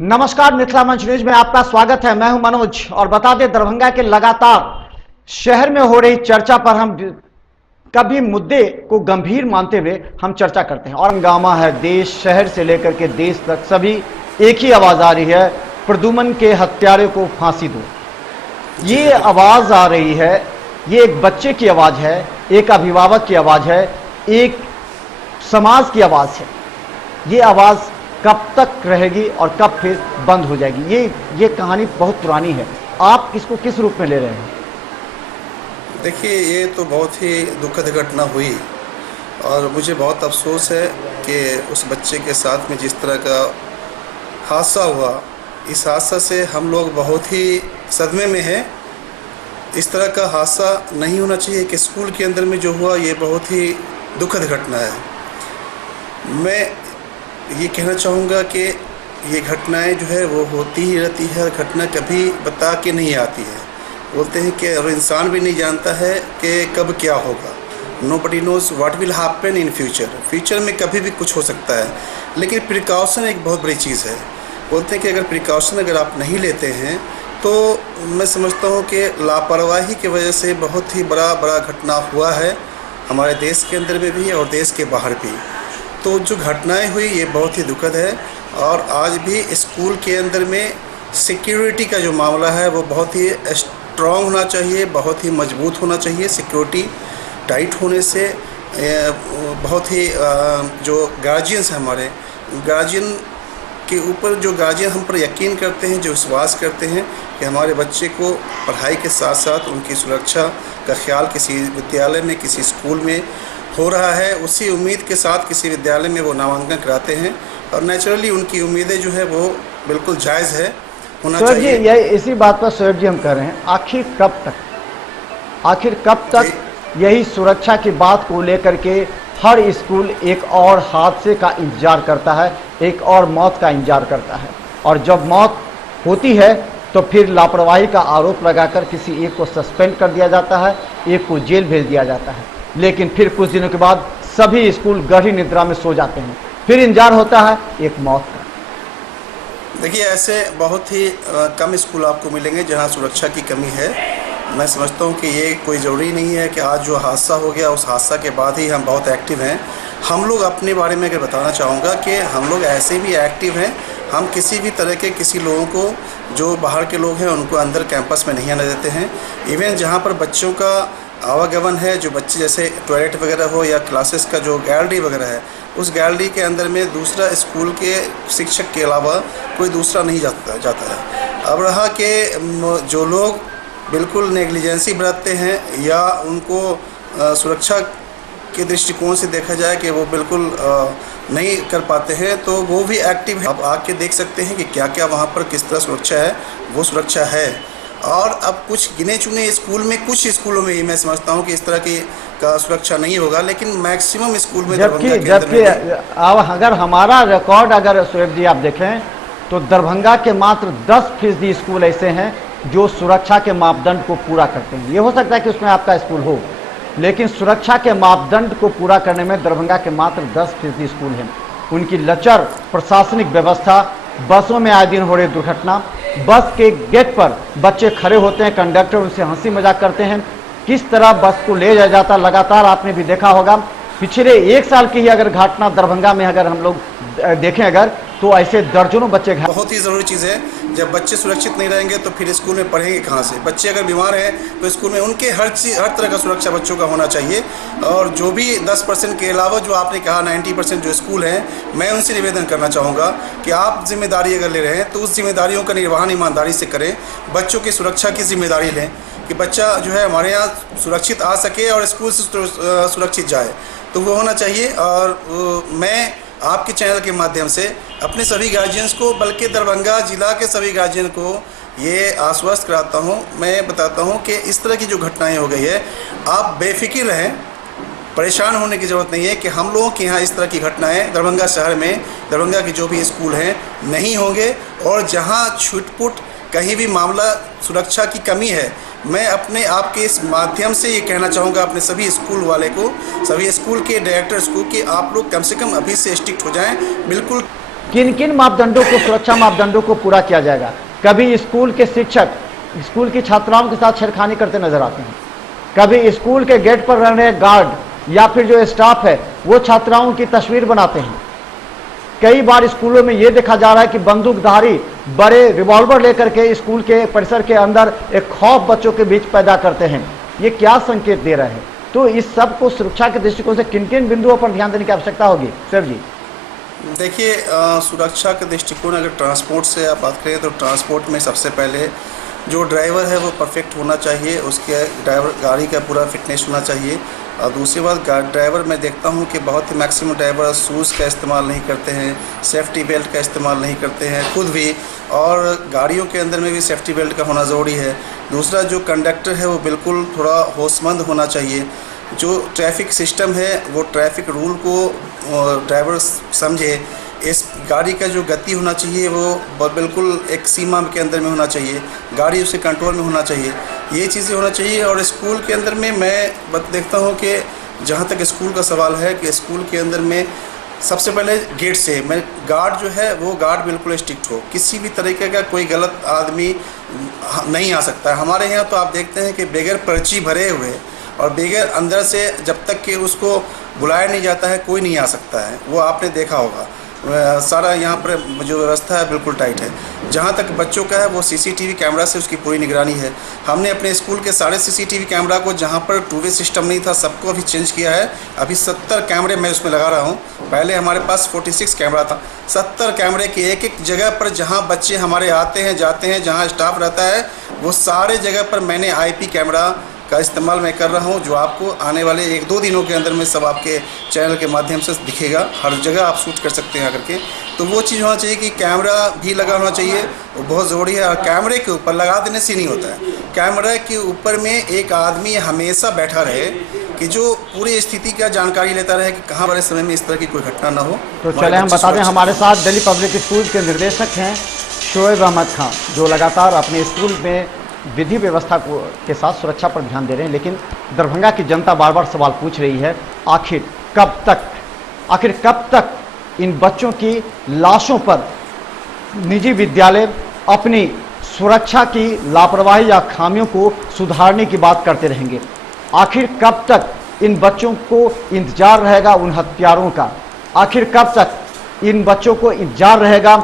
नमस्कार, मिथिला मंच न्यूज में आपका स्वागत है। मैं हूं मनोज और बता दें, दरभंगा के लगातार शहर में हो रही चर्चा पर हम कभी मुद्दे को गंभीर मानते हुए हम चर्चा करते हैं। और हंगामा है, देश शहर से लेकर के देश तक सभी एक ही आवाज आ रही है, प्रद्युम्न के हत्यारे को फांसी दो। ये आवाज आ रही है, ये एक बच्चे की आवाज है, एक अभिभावक की आवाज है, एक समाज की आवाज है। ये आवाज कब तक रहेगी और कब फिर बंद हो जाएगी? ये कहानी बहुत पुरानी है। आप इसको किस रूप में ले रहे हैं? देखिए, ये तो बहुत ही दुखद घटना हुई और मुझे बहुत अफसोस है कि उस बच्चे के साथ में जिस तरह का हादसा हुआ, इस हादसा से हम लोग बहुत ही सदमे में हैं। इस तरह का हादसा नहीं होना चाहिए कि स्कूल के अंदर में जो हुआ, ये बहुत ही दुखद घटना है। मैं ये कहना चाहूँगा कि ये घटनाएं जो है वो होती ही रहती है, घटना कभी बता के नहीं आती है। बोलते हैं कि और इंसान भी नहीं जानता है कि कब क्या होगा। Nobody knows what will happen in future में कभी भी कुछ हो सकता है। लेकिन प्रिकॉशन एक बहुत बड़ी चीज़ है। बोलते हैं कि अगर प्रिकॉशन अगर आप नहीं लेते हैं तो मैं समझता हूँ कि लापरवाही की वजह से बहुत ही बड़ा घटना हुआ है, हमारे देश के अंदर में भी और देश के बाहर भी। तो जो घटनाएं हुई ये बहुत ही दुखद है। और आज भी स्कूल के अंदर में सिक्योरिटी का जो मामला है वो बहुत ही स्ट्रॉन्ग होना चाहिए, बहुत ही मजबूत होना चाहिए। सिक्योरिटी टाइट होने से बहुत ही जो गार्जियंस हैं, हमारे गार्जियन के ऊपर, जो गार्जियन हम पर यकीन करते हैं, जो विश्वास करते हैं कि हमारे बच्चे को पढ़ाई के साथ साथ उनकी सुरक्षा का ख्याल किसी विद्यालय में, किसी स्कूल में हो रहा है, उसी उम्मीद के साथ किसी विद्यालय में वो नामांकन कराते हैं। और नेचुरली उनकी उम्मीदें जो है वो बिल्कुल जायज़ है, होना चाहिए। जी, यही इसी बात पर सोएब जी हम कह रहे हैं, आखिर कब तक यही सुरक्षा की बात को लेकर के हर स्कूल एक और हादसे का इंतजार करता है, एक और मौत का इंतजार करता है। और जब मौत होती है तो फिर लापरवाही का आरोप लगाकर किसी एक को सस्पेंड कर दिया जाता है, एक को जेल भेज दिया जाता है। लेकिन फिर कुछ दिनों के बाद सभी स्कूल गहरी निद्रा में सो जाते हैं, फिर इंतजार होता है एक मौत का। देखिए, ऐसे बहुत ही कम स्कूल आपको मिलेंगे जहां सुरक्षा की कमी है। मैं समझता हूं कि ये कोई ज़रूरी नहीं है कि आज जो हादसा हो गया उस हादसा के बाद ही हम बहुत एक्टिव हैं। हम लोग अपने बारे में अगर बताना चाहूँगा कि हम लोग ऐसे भी एक्टिव हैं। हम किसी भी तरह के किसी लोगों को, जो बाहर के लोग हैं, उनको अंदर कैंपस में नहीं आने देते हैं। इवन जहाँ पर बच्चों का आवागमन है, जो बच्चे जैसे टॉयलेट वगैरह हो या क्लासेस का जो गैलरी वगैरह है, उस गैलरी के अंदर में दूसरा स्कूल के शिक्षक के अलावा कोई दूसरा नहीं जाता है। अब रहा कि जो लोग बिल्कुल नेग्लिजेंसी बरतते हैं या उनको सुरक्षा के दृष्टिकोण से देखा जाए कि वो बिल्कुल नहीं कर पाते हैं, तो वो भी एक्टिव है। आप आके देख सकते हैं कि क्या क्या वहाँ पर किस तरह सुरक्षा है, वो सुरक्षा है। और अब कुछ गिने चुने स्कूल में, कुछ स्कूलों में ही मैं समझता हूँ कि इस तरह की का सुरक्षा नहीं होगा, लेकिन मैक्सिमम स्कूल में जबकि अगर हमारा रिकॉर्ड अगर सोएब जी आप देखें तो दरभंगा के मात्र 10% स्कूल ऐसे हैं जो सुरक्षा के मापदंड को पूरा करते हैं। ये हो सकता है कि उसमें आपका स्कूल हो, लेकिन सुरक्षा के मापदंड को पूरा करने में दरभंगा के मात्र 10% स्कूल हैं। उनकी लचर प्रशासनिक व्यवस्था, बसों में आए दिन हो रही दुर्घटना, बस के गेट पर बच्चे खड़े होते हैं, कंडक्टर उनसे हंसी मजाक करते हैं, किस तरह बस को ले जाया जाता लगातार आपने भी देखा होगा। पिछले 1 साल की ही अगर घटना दरभंगा में अगर हम लोग देखें अगर, तो ऐसे दर्जनों बच्चे बहुत ही ज़रूरी चीज़ है। जब बच्चे सुरक्षित नहीं रहेंगे तो फिर स्कूल में पढ़ेंगे कहाँ से? बच्चे अगर बीमार हैं तो स्कूल में उनके हर तरह का सुरक्षा बच्चों का होना चाहिए। और जो भी 10% के अलावा जो आपने कहा 90% जो स्कूल हैं, मैं उनसे निवेदन करना चाहूँगा कि आप जिम्मेदारी अगर ले रहे हैं तो उस जिम्मेदारियों का निर्वहन ईमानदारी से करें। बच्चों की सुरक्षा की जिम्मेदारी लें कि बच्चा जो है हमारे यहाँ सुरक्षित आ सके और स्कूल से सुरक्षित जाए, तो वो होना चाहिए। और मैं आपके चैनल के माध्यम से अपने सभी गार्जियंस को, बल्कि दरभंगा ज़िला के सभी गार्जियन को ये आश्वस्त कराता हूँ, मैं बताता हूँ कि इस तरह की जो घटनाएं हो गई है, आप बेफिक्र रहें, परेशान होने की ज़रूरत नहीं है कि हम लोगों के यहाँ इस तरह की घटनाएं दरभंगा शहर में, दरभंगा के जो भी स्कूल हैं, नहीं होंगे। और जहाँ छूट-पुट कहीं भी मामला सुरक्षा की कमी है, मैं अपने आपके इस माध्यम से ये कहना चाहूँगा अपने सभी स्कूल वाले को, सभी स्कूल के डायरेक्टर्स को, कि आप लोग कम से कम अभी से स्ट्रिक्ट हो जाएं। बिल्कुल किन किन मापदंडों को, सुरक्षा मापदंडों को पूरा किया जाएगा? कभी स्कूल के शिक्षक स्कूल की छात्राओं के साथ छेड़खानी करते नजर आते हैं, कभी स्कूल के गेट पर रहने गार्ड या फिर जो स्टाफ है वो छात्राओं की तस्वीर बनाते हैं। कई बार स्कूलों में यह देखा जा रहा है कि बंदूकधारी बड़े रिवॉल्वर लेकर के स्कूल के परिसर के अंदर एक खौफ बच्चों के बीच पैदा करते हैं। ये क्या संकेत दे रहा है? तो इस सब को सुरक्षा के दृष्टिकोण से किन किन बिंदुओं पर ध्यान देने की आवश्यकता होगी सर जी? देखिए, सुरक्षा के दृष्टिकोण अगर ट्रांसपोर्ट से आप बात करें तो ट्रांसपोर्ट में सबसे पहले जो ड्राइवर है वो परफेक्ट होना चाहिए, उसके ड्राइवर गाड़ी का पूरा फिटनेस होना चाहिए। और दूसरी बात, ड्राइवर मैं देखता हूँ कि बहुत ही मैक्सिमम ड्राइवर शूज़ का इस्तेमाल नहीं करते हैं, सेफ्टी बेल्ट का इस्तेमाल नहीं करते हैं खुद भी, और गाड़ियों के अंदर में भी सेफ्टी बेल्ट का होना ज़रूरी है। दूसरा, जो कंडक्टर है वो बिल्कुल थोड़ा होशमंद होना चाहिए। जो ट्रैफिक सिस्टम है वो ट्रैफिक रूल को ड्राइवर समझे। इस गाड़ी का जो गति होना चाहिए वो बिल्कुल एक सीमा के अंदर में होना चाहिए, गाड़ी उसे कंट्रोल में होना चाहिए, ये चीज़ें होना चाहिए। और स्कूल के अंदर में मैं देखता हूँ कि जहाँ तक स्कूल का सवाल है कि स्कूल के अंदर में सबसे पहले गेट से मैं गार्ड जो है वो गार्ड बिल्कुल स्ट्रिक्ट हो, किसी भी तरीके का कोई गलत आदमी नहीं आ सकता है। हमारे यहाँ तो आप देखते हैं कि बगैर पर्ची भरे हुए और बगैर अंदर से जब तक कि उसको बुलाया नहीं जाता है कोई नहीं आ सकता है, वो आपने देखा होगा। सारा यहाँ पर जो व्यवस्था है बिल्कुल टाइट है। जहाँ तक बच्चों का है वो सीसीटीवी कैमरा से उसकी पूरी निगरानी है। हमने अपने स्कूल के सारे सीसीटीवी कैमरा को, जहाँ पर टू वे सिस्टम नहीं था, सबको अभी चेंज किया है। अभी 70 कैमरे मैं उसमें लगा रहा हूँ। पहले हमारे पास 46 कैमरा था। 70 कैमरे की एक एक जगह पर जहाँ बच्चे हमारे आते हैं जाते हैं, जहाँ स्टाफ रहता है, वो सारे जगह पर मैंने IP कैमरा का इस्तेमाल मैं कर रहा हूं, जो आपको आने वाले 1-2 दिनों के अंदर में सब आपके चैनल के माध्यम से दिखेगा। हर जगह आप शूट कर सकते हैं आकर के। तो वो चीज़ होना चाहिए कि कैमरा भी लगा होना चाहिए, वो बहुत ज़रूरी है। और कैमरे के ऊपर लगा देने से नहीं होता है, कैमरे के ऊपर में एक आदमी हमेशा बैठा रहे कि जो पूरी स्थिति का जानकारी लेता रहे कि कहाँ वाले समय में इस तरह की कोई घटना ना हो। तो चले हम बता दें, हमारे साथ दिल्ली पब्लिक स्कूल के निर्देशक हैं शोएब अहमद खान, जो लगातार अपने स्कूल में विधि व्यवस्था के साथ सुरक्षा पर ध्यान दे रहे हैं। लेकिन दरभंगा की जनता बार बार सवाल पूछ रही है, आखिर कब तक इन बच्चों की लाशों पर निजी विद्यालय अपनी सुरक्षा की लापरवाही या खामियों को सुधारने की बात करते रहेंगे? आखिर कब तक इन बच्चों को इंतजार रहेगा उन हत्यारों का? आखिर कब तक इन बच्चों को इंतजार रहेगा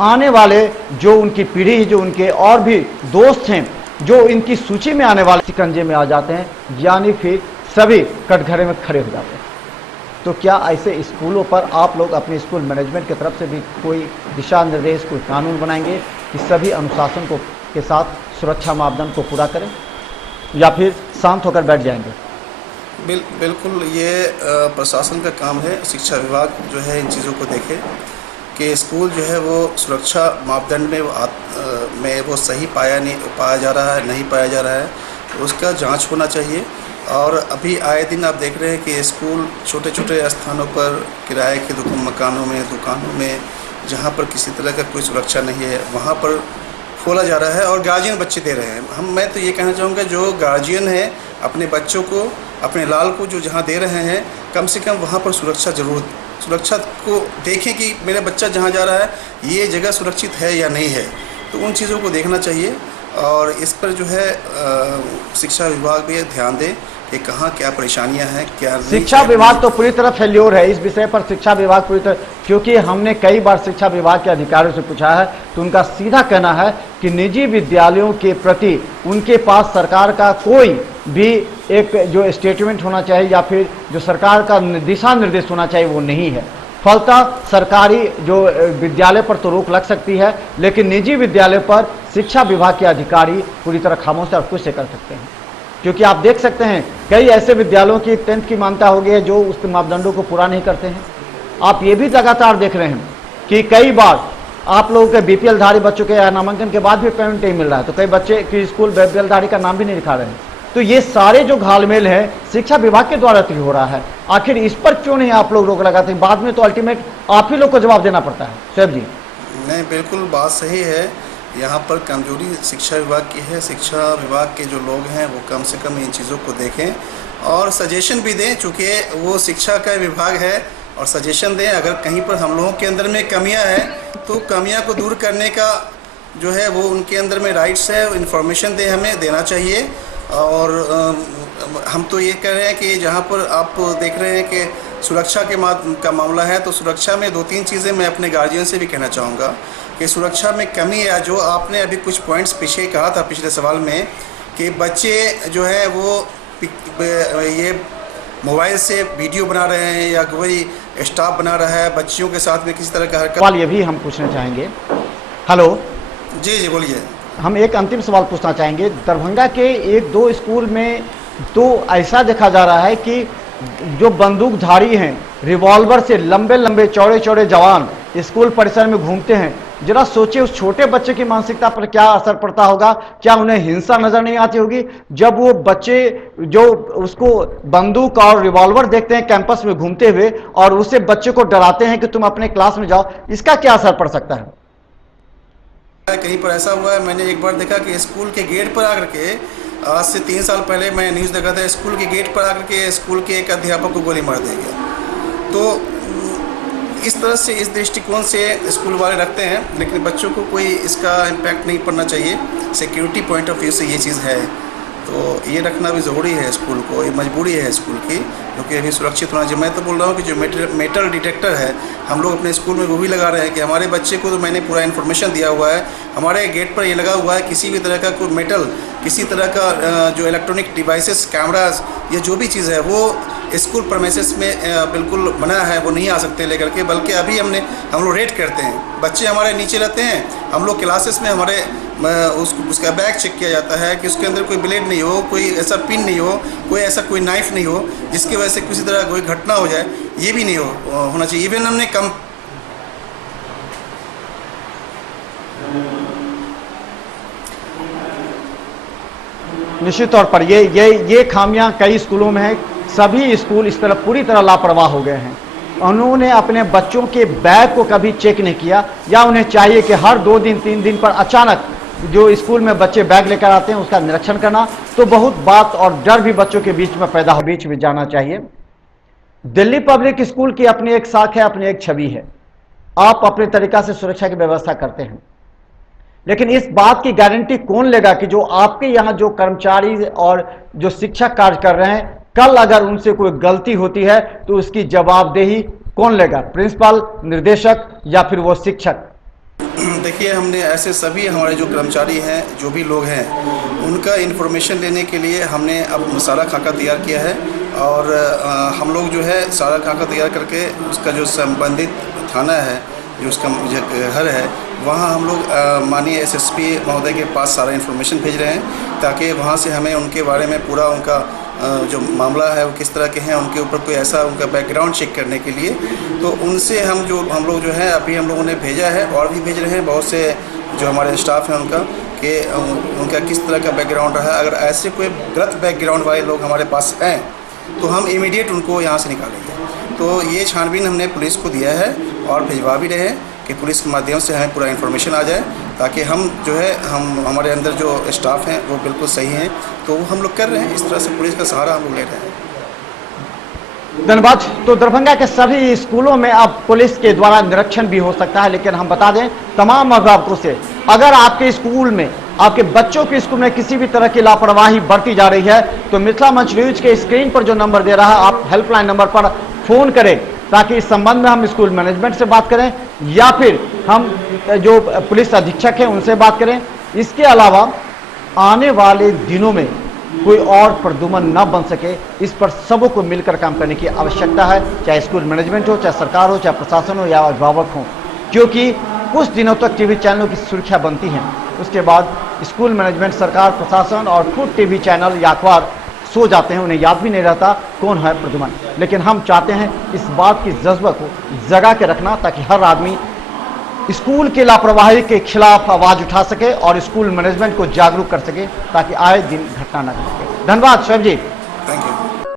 आने वाले जो उनकी पीढ़ी, जो उनके और भी दोस्त हैं, जो इनकी सूची में आने वाले शिकंजे में आ जाते हैं, यानी फिर सभी कटघरे में खड़े हो जाते हैं? तो क्या ऐसे स्कूलों पर आप लोग अपने स्कूल मैनेजमेंट की तरफ से भी कोई दिशा निर्देश, कोई कानून बनाएंगे कि सभी अनुशासन को के साथ सुरक्षा मापदंड को पूरा करें, या फिर शांत होकर बैठ जाएंगे? बिल्कुल, ये प्रशासन का काम है। शिक्षा विभाग जो है इन चीज़ों को देखे कि स्कूल जो है वो सुरक्षा मापदंड में वो सही पाया जा रहा है, नहीं पाया जा रहा है, उसका जांच होना चाहिए। और अभी आए दिन आप देख रहे हैं कि स्कूल छोटे छोटे स्थानों पर, किराए के दुकानों में जहाँ पर किसी तरह का कोई सुरक्षा नहीं है, वहाँ पर खोला जा रहा है और गार्जियन बच्चे दे रहे हैं। मैं तो ये कहना चाहूँगा, जो गार्जियन है अपने बच्चों को, अपने लाल को जो जहाँ दे रहे हैं, कम से कम वहाँ पर सुरक्षा को देखें कि मेरा बच्चा जहाँ जा रहा है ये जगह सुरक्षित है या नहीं है। तो उन चीज़ों को देखना चाहिए और इस पर जो है शिक्षा विभाग भी ध्यान दे कि कहाँ क्या परेशानियां हैं, क्या नहीं। शिक्षा विभाग तो पूरी तरह फेल्योर है इस विषय पर। शिक्षा विभाग पूरी तरह, क्योंकि हमने कई बार शिक्षा विभाग के अधिकारियों से पूछा है तो उनका सीधा कहना है कि निजी विद्यालयों के प्रति उनके पास सरकार का कोई भी एक जो स्टेटमेंट होना चाहिए या फिर जो सरकार का दिशा निर्देश होना चाहिए वो नहीं है। फलतः सरकारी जो विद्यालय पर तो रोक लग सकती है, लेकिन निजी विद्यालय पर शिक्षा विभाग के अधिकारी पूरी तरह खामोश और कुछ से कर सकते हैं। क्योंकि आप देख सकते हैं कई ऐसे विद्यालयों की 10th की मान्यता हो गई है जो उस मापदंडों को पूरा नहीं करते हैं। आप ये भी लगातार देख रहे हैं कि कई बार आप लोगों के BPL धारी बच्चों के नामांकन के बाद भी पेमेंट नहीं मिल रहा है, तो कई बच्चे की स्कूल BPL धारी का नाम भी नहीं लिखा रहे हैं। तो ये सारे जो घालमेल है शिक्षा विभाग के द्वारा तय हो रहा है। आखिर इस पर क्यों नहीं आप लोग रोक लगाते हैं? बाद में तो अल्टीमेट आप ही लोग को जवाब देना पड़ता है। साहब जी, नहीं, बिल्कुल बात सही है। यहाँ पर कमजोरी शिक्षा विभाग की है। शिक्षा विभाग के जो लोग हैं वो कम से कम इन चीज़ों को देखें और सजेशन भी दें, चूँकि वो शिक्षा का विभाग है और सजेशन दें। अगर कहीं पर हम लोगों के अंदर में कमियां हैं तो कमियां को दूर करने का जो है वो उनके अंदर में राइट्स है, इन्फॉर्मेशन हमें देना चाहिए। और हम तो ये कह रहे हैं कि जहाँ पर आप देख रहे हैं कि सुरक्षा का मामला है, तो सुरक्षा में 2-3 चीज़ें मैं अपने गार्जियन से भी कहना चाहूँगा कि सुरक्षा में कमी है। जो आपने अभी कुछ पॉइंट्स पीछे कहा था पिछले सवाल में कि बच्चे जो है वो ये मोबाइल से वीडियो बना रहे हैं या कोई स्टाफ बना रहा है, बच्चियों के साथ में किसी तरह का हरकत। सवाल ये भी हम पूछना चाहेंगे। हेलो जी बोलिए। हम एक अंतिम सवाल पूछना चाहेंगे। दरभंगा के 1-2 स्कूल में तो ऐसा देखा जा रहा है कि जो बंदूकधारी हैं, रिवॉल्वर से लंबे लंबे चौड़े चौड़े जवान स्कूल परिसर में घूमते हैं। जरा सोचिए उस छोटे बच्चे की मानसिकता पर क्या असर पड़ता होगा। क्या उन्हें हिंसा नजर नहीं आती होगी जब वो बच्चे जो उसको बंदूक और रिवॉल्वर देखते हैं कैंपस में घूमते हुए और उसे बच्चे को डराते हैं कि तुम अपने क्लास में जाओ। इसका क्या असर पड़ सकता है? कहीं पर ऐसा हुआ है, मैंने एक बार देखा कि स्कूल के गेट पर आकर के, आज से 3 साल पहले मैं न्यूज़ देखा था, स्कूल के गेट पर आकर के स्कूल के एक अध्यापक को गोली मार दिया गया। तो इस तरह से, इस दृष्टिकोण से स्कूल वाले रखते हैं, लेकिन बच्चों को कोई इसका इम्पैक्ट नहीं पड़ना चाहिए। सिक्योरिटी पॉइंट ऑफ व्यू से ये चीज़ है, तो ये रखना भी ज़रूरी है स्कूल को, ये मजबूरी है स्कूल की, क्योंकि अभी सुरक्षित होना चाहिए। मैं तो बोल रहा हूँ कि जो मेटल डिटेक्टर है हम लोग अपने स्कूल में वो भी लगा रहे हैं कि हमारे बच्चे को, तो मैंने पूरा इन्फॉर्मेशन दिया हुआ है, हमारे गेट पर ये लगा हुआ है, किसी भी तरह का कोई मेटल, किसी तरह का जो इलेक्ट्रॉनिक डिवाइसेस, कैमरास, ये जो भी चीज़ है वो स्कूल प्रेमिसेस में बिल्कुल मना है, वो नहीं आ सकते लेकर के। बल्कि अभी हम लोग रेड करते हैं, बच्चे हमारे नीचे रहते हैं, हम लोग क्लासेस में हमारे उसका बैग चेक किया जाता है कि उसके अंदर कोई ब्लेड नहीं हो, कोई ऐसा पिन नहीं हो, कोई ऐसा कोई नाइफ नहीं हो जिसकी वजह से किसी तरह कोई घटना हो जाए, ये भी नहीं होना चाहिए। इवन हमने निश्चित तौर पर ये खामियां कई स्कूलों में है। सभी स्कूल इस तरह पूरी तरह लापरवाह हो गए हैं। उन्होंने अपने बच्चों के बैग को कभी चेक नहीं किया, या उन्हें चाहिए कि हर 2 दिन 3 दिन पर अचानक जो स्कूल में बच्चे बैग लेकर आते हैं उसका निरीक्षण करना। तो बहुत बात और डर भी बच्चों के बीच में पैदा हो, बीच में जाना चाहिए। दिल्ली पब्लिक स्कूल की अपनी एक साख है, अपनी एक छवि है। आप अपने तरीका से सुरक्षा की व्यवस्था करते हैं, लेकिन इस बात की गारंटी कौन लेगा कि जो आपके यहाँ जो कर्मचारी और जो शिक्षक कार्य कर रहे हैं, कल अगर उनसे कोई गलती होती है तो उसकी जवाबदेही कौन लेगा? प्रिंसिपल, निर्देशक या फिर वो शिक्षक? देखिए, हमने ऐसे सभी हमारे जो कर्मचारी हैं, जो भी लोग हैं, उनका इन्फॉर्मेशन लेने के लिए हमने अब सारा खाका तैयार किया है। और हम लोग जो है सारा खाका तैयार करके उसका जो संबंधित थाना है, जो उसका घर है, वहाँ हम लोग माननीय SSP महोदय के पास सारा इन्फॉर्मेशन भेज रहे हैं, ताकि वहाँ से हमें उनके बारे में पूरा उनका जो मामला है वो किस तरह के हैं, उनके ऊपर कोई ऐसा उनका बैकग्राउंड चेक करने के लिए, तो उनसे हम लोग जो है अभी हम लोगों ने भेजा है और भी भेज रहे हैं बहुत से जो हमारे स्टाफ हैं उनका, कि उनका किस तरह का बैकग्राउंड रहा। अगर ऐसे कोई गलत बैकग्राउंड वाले लोग हमारे पास हैं तो हम इमीडिएट उनको यहाँ से निकालेंगे। तो ये छानबीन हमने पुलिस को दिया है और भिजवा भी रहे हैं कि पुलिस के माध्यम से हमें पूरा इन्फॉर्मेशन आ जाए, ताकि हम जो है हमारे अंदर जो स्टाफ हैं वो बिल्कुल सही हैं, तो वो हम लोग कर रहे हैं। इस तरह से पुलिस का सहारा हम लोग ले रहे हैं। धन्यवाद। तो दरभंगा के सभी स्कूलों में अब पुलिस के द्वारा निरीक्षण भी हो सकता है, लेकिन हम बता दें तमाम अभिभावकों से, अगर आपके स्कूल में, आपके बच्चों के स्कूल में किसी भी तरह की लापरवाही बरती जा रही है तो मिथिला मंच न्यूज के स्क्रीन पर जो नंबर दे रहा है, आप हेल्पलाइन नंबर पर फोन करें, ताकि इस संबंध में हम स्कूल मैनेजमेंट से बात करें या फिर हम जो पुलिस अधीक्षक हैं उनसे बात करें। इसके अलावा आने वाले दिनों में कोई और प्रदुमन न बन सके, इस पर सबों को मिलकर काम करने की आवश्यकता है, चाहे स्कूल मैनेजमेंट हो, चाहे सरकार हो, चाहे प्रशासन हो या अभिभावक हो, क्योंकि कुछ दिनों तक टीवी चैनलों की सुरक्षा बनती है, उसके बाद स्कूल मैनेजमेंट, सरकार, प्रशासन और खुद टीवी चैनल या अखबार सो जाते हैं, उन्हें याद भी नहीं रहता कौन है प्रदुमन। लेकिन हम चाहते हैं इस बात की जज्बा को जगा के रखना, ताकि हर आदमी स्कूल के लापरवाही के खिलाफ आवाज उठा सके और स्कूल मैनेजमेंट को जागरूक कर सके, ताकि आए दिन घटना न घटे। धन्यवाद शोएब जी।